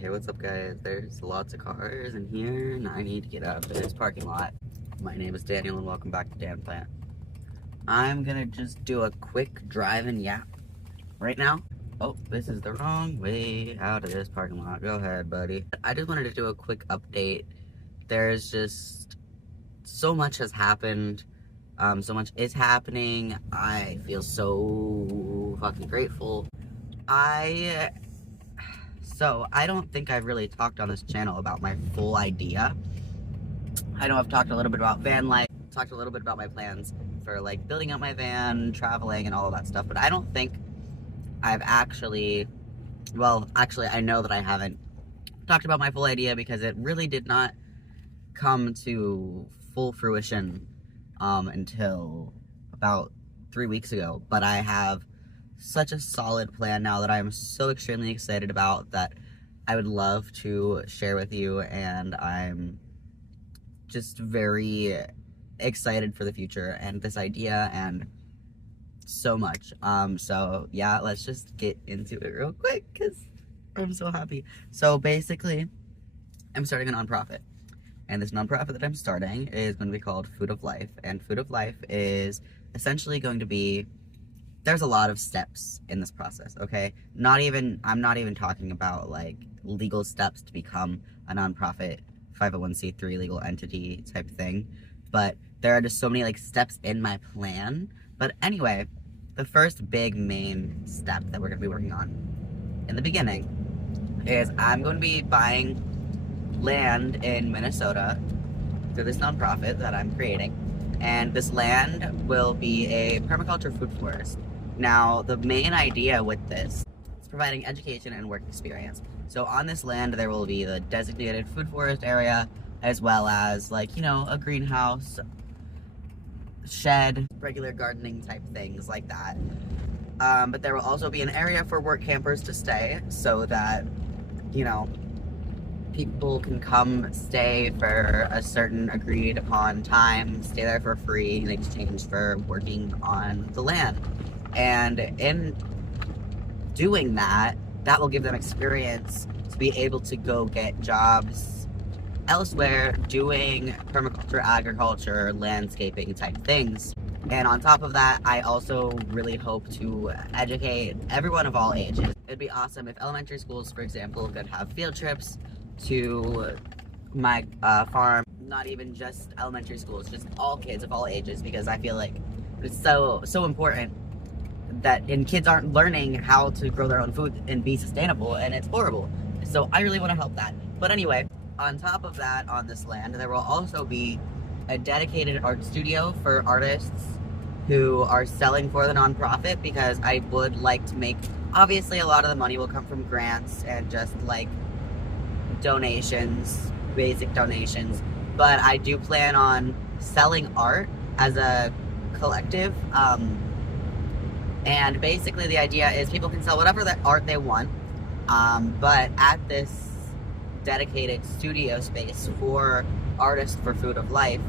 Hey, what's up guys? There's lots of cars in here and I need to get out of this parking lot. My name is Daniel and welcome back to Dan Plant. I'm gonna just do a quick drive and yap right now. Oh, this is the wrong way out of this parking lot. Go ahead, buddy. I just wanted to do a quick update. There's just so much has happened. So much is happening. I feel so fucking grateful. So, I don't think I've really talked on this channel about my full idea. I know I've talked a little bit about van life, talked a little bit about my plans for like building out my van, traveling, and all of that stuff, but I don't think I've actually, I know that I haven't talked about my full idea because it really did not come to full fruition until about 3 weeks ago, but I have such a solid plan now that I'm so extremely excited about that I would love to share with you, and I'm just very excited for the future and this idea and so much. So yeah, let's just get into it real quick because I'm so happy. So basically, I'm starting a nonprofit, and this nonprofit that I'm starting is going to be called Food of Life, and Food of Life is essentially going to be, there's a lot of steps in this process, okay? I'm not even talking about like legal steps to become a nonprofit 501c3 legal entity type thing, but there are just so many like steps in my plan. But anyway, the first big main step that we're gonna be working on in the beginning is I'm going to be buying land in Minnesota through this nonprofit that I'm creating, and this land will be a permaculture food forest. Now, the main idea with this is providing education and work experience. So on this land, there will be the designated food forest area, as well as like, you know, a greenhouse, shed, regular gardening type things like that. But there will also be an area for work campers to stay so that, you know, people can come stay for a certain agreed upon time, stay there for free in exchange for working on the land. And in doing that, that will give them experience to be able to go get jobs elsewhere doing permaculture, agriculture, landscaping type things. And on top of that, I also really hope to educate everyone of all ages. It'd be awesome if elementary schools, for example, could have field trips to my farm. Not even just elementary schools, just all kids of all ages, because I feel like it's so important that kids aren't learning how to grow their own food and be sustainable, and it's horrible. So I really want to help that. But anyway, on top of that, on this land, there will also be a dedicated art studio for artists who are selling for the nonprofit, because I would like to make, obviously a lot of the money will come from grants and just like donations, basic donations, but I do plan on selling art as a collective. And basically the idea is people can sell whatever the art they want, but at this dedicated studio space for artists for Food of Life,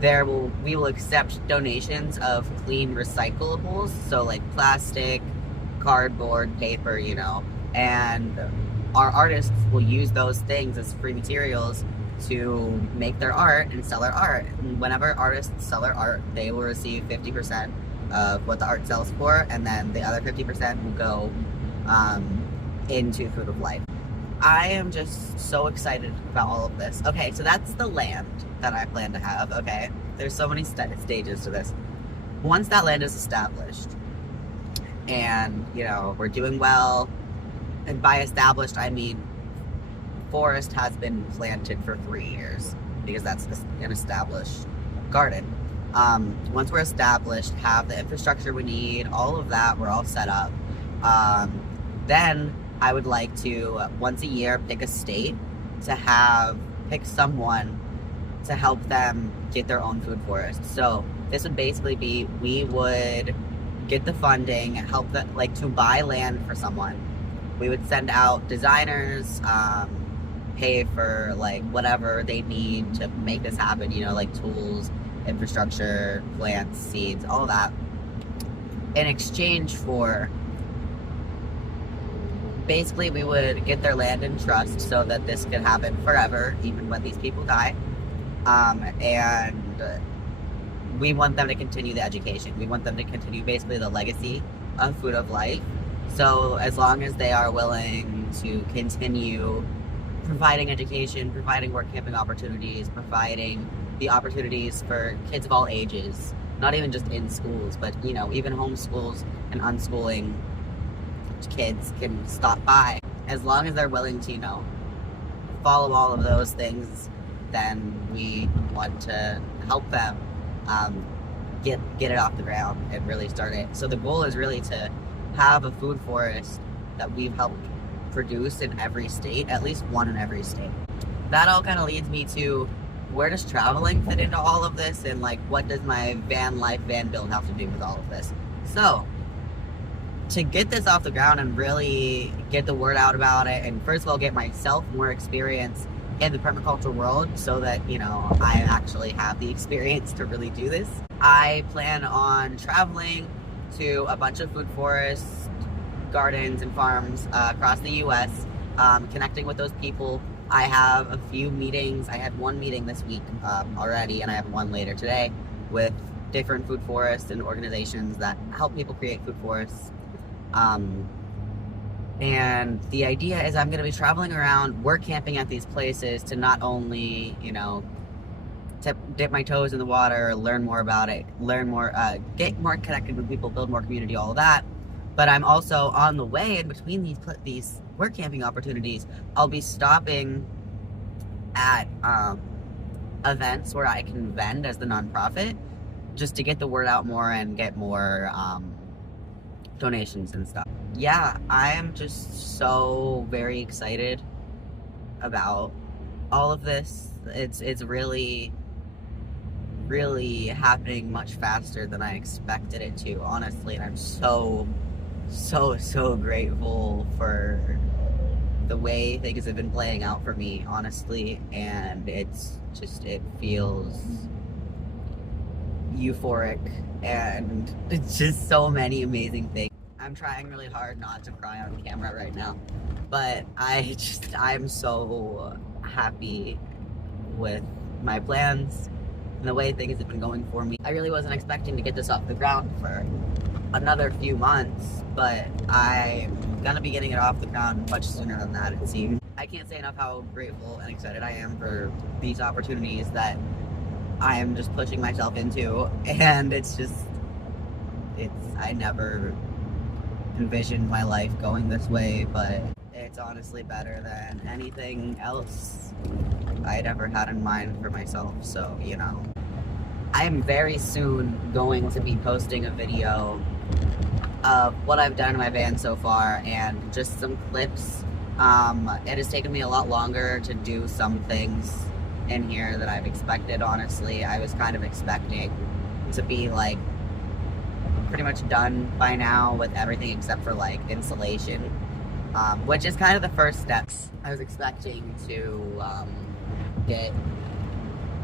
we will accept donations of clean recyclables, so like plastic, cardboard, paper, you know, and our artists will use those things as free materials to make their art and sell their art. And whenever artists sell their art, they will receive 50% of what the art sells for, and then the other 50% will go into Food of Life. I am just so excited about all of this. Okay, so that's the land that I plan to have, okay? There's so many stages to this. Once that land is established, and, you know, we're doing well, and by established, I mean forest has been planted for 3 years, because that's an established garden. Once we're established, have the infrastructure we need, all of that, we're all set up, then I would like to, once a year, pick a state to pick someone to help them get their own food forest. So this would basically be, we would get the funding, help them, like, to buy land for someone. We would send out designers, pay for like whatever they need to make this happen, you know, like tools, infrastructure, plants, seeds, all that, in exchange for basically we would get their land in trust so that this could happen forever, even when these people die. And we want them to continue the education. We want them to continue basically the legacy of Food of Life. So as long as they are willing to continue providing education, providing work camping opportunities, providing the opportunities for kids of all ages, not even just in schools, but, you know, even homeschools and unschooling kids can stop by. As long as they're willing to, you know, follow all of those things, then we want to help them get it off the ground and really start it. So the goal is really to have a food forest that we've helped produce in every state, at least one in every state. That all kind of leads me to, where does traveling fit into all of this, and like what does my van life, van build have to do with all of this? So to get this off the ground and really get the word out about it, and first of all get myself more experience in the permaculture world so that, you know, I actually have the experience to really do this, I plan on traveling to a bunch of food forests, gardens, and farms across the US, connecting with those people. I have a few meetings. I had one meeting this week already, and I have one later today with different food forests and organizations that help people create food forests. And the idea is I'm going to be traveling around, work camping at these places to not only, you know, to dip my toes in the water, learn more about it, learn more, get more connected with people, build more community, all of that. But I'm also on the way in between these work camping opportunities. I'll be stopping at events where I can vend as the nonprofit, just to get the word out more and get more donations and stuff. Yeah, I am just so very excited about all of this. It's really happening much faster than I expected it to, honestly, and I'm so grateful for the way things have been playing out for me, honestly, and it feels euphoric, and it's just so many amazing things. I'm trying really hard not to cry on camera right now, but I'm so happy with my plans and the way things have been going for me. I really wasn't expecting to get this off the ground for another few months, but I'm gonna be getting it off the ground much sooner than that, it seems. I can't say enough how grateful and excited I am for these opportunities that I am just pushing myself into, and I never envisioned my life going this way, but it's honestly better than anything else I'd ever had in mind for myself. So, you know, I am very soon going to be posting a video of what I've done in my van so far, and just some clips. It has taken me a lot longer to do some things in here than I've expected, honestly. I was kind of expecting to be like pretty much done by now with everything except for like insulation, which is kind of the first steps. I was expecting to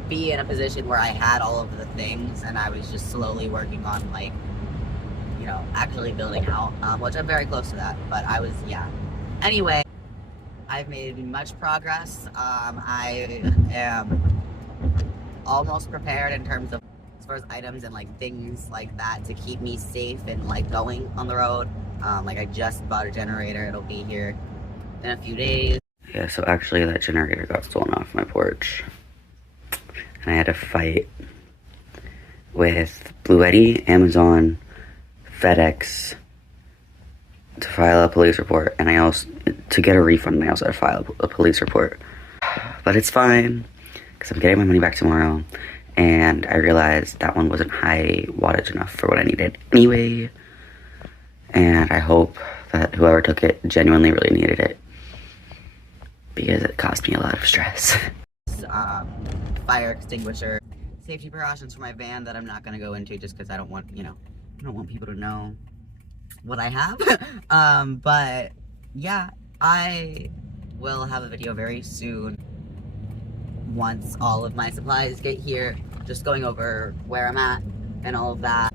be in a position where I had all of the things and I was just slowly working on, like, you know, actually building out, which I'm very close to that, but yeah. Anyway, I've made much progress. I am almost prepared in terms of as far as items and like things like that to keep me safe and like going on the road. Like I just bought a generator. It'll be here in a few days. Yeah, so actually that generator got stolen off my porch, and I had to fight with Bluetti, Amazon, FedEx to file a police report, and to get a refund, I also had to file a police report. But it's fine, because I'm getting my money back tomorrow, and I realized that one wasn't high wattage enough for what I needed anyway, and I hope that whoever took it genuinely really needed it, because it caused me a lot of stress. Fire extinguisher, safety precautions for my van that I'm not going to go into just because I don't want, you know, I don't want people to know what I have. But yeah, I will have a video very soon once all of my supplies get here, just going over where I'm at and all of that.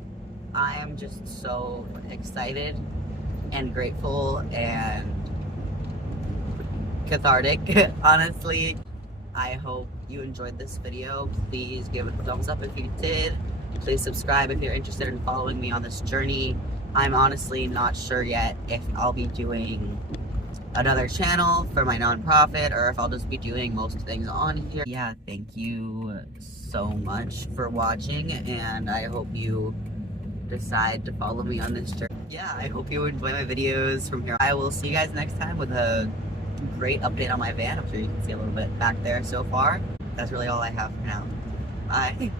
I am just so excited and grateful and cathartic, honestly. I hope you enjoyed this video. Please give it a thumbs up if you did. Please subscribe if you're interested in following me on this journey. I'm honestly not sure yet if I'll be doing another channel for my nonprofit or if I'll just be doing most things on here. Yeah, thank you so much for watching, and I hope you decide to follow me on this journey. Yeah, I hope you enjoy my videos from here. I will see you guys next time with a great update on my van. I'm sure you can see a little bit back there so far. That's really all I have for now. Bye.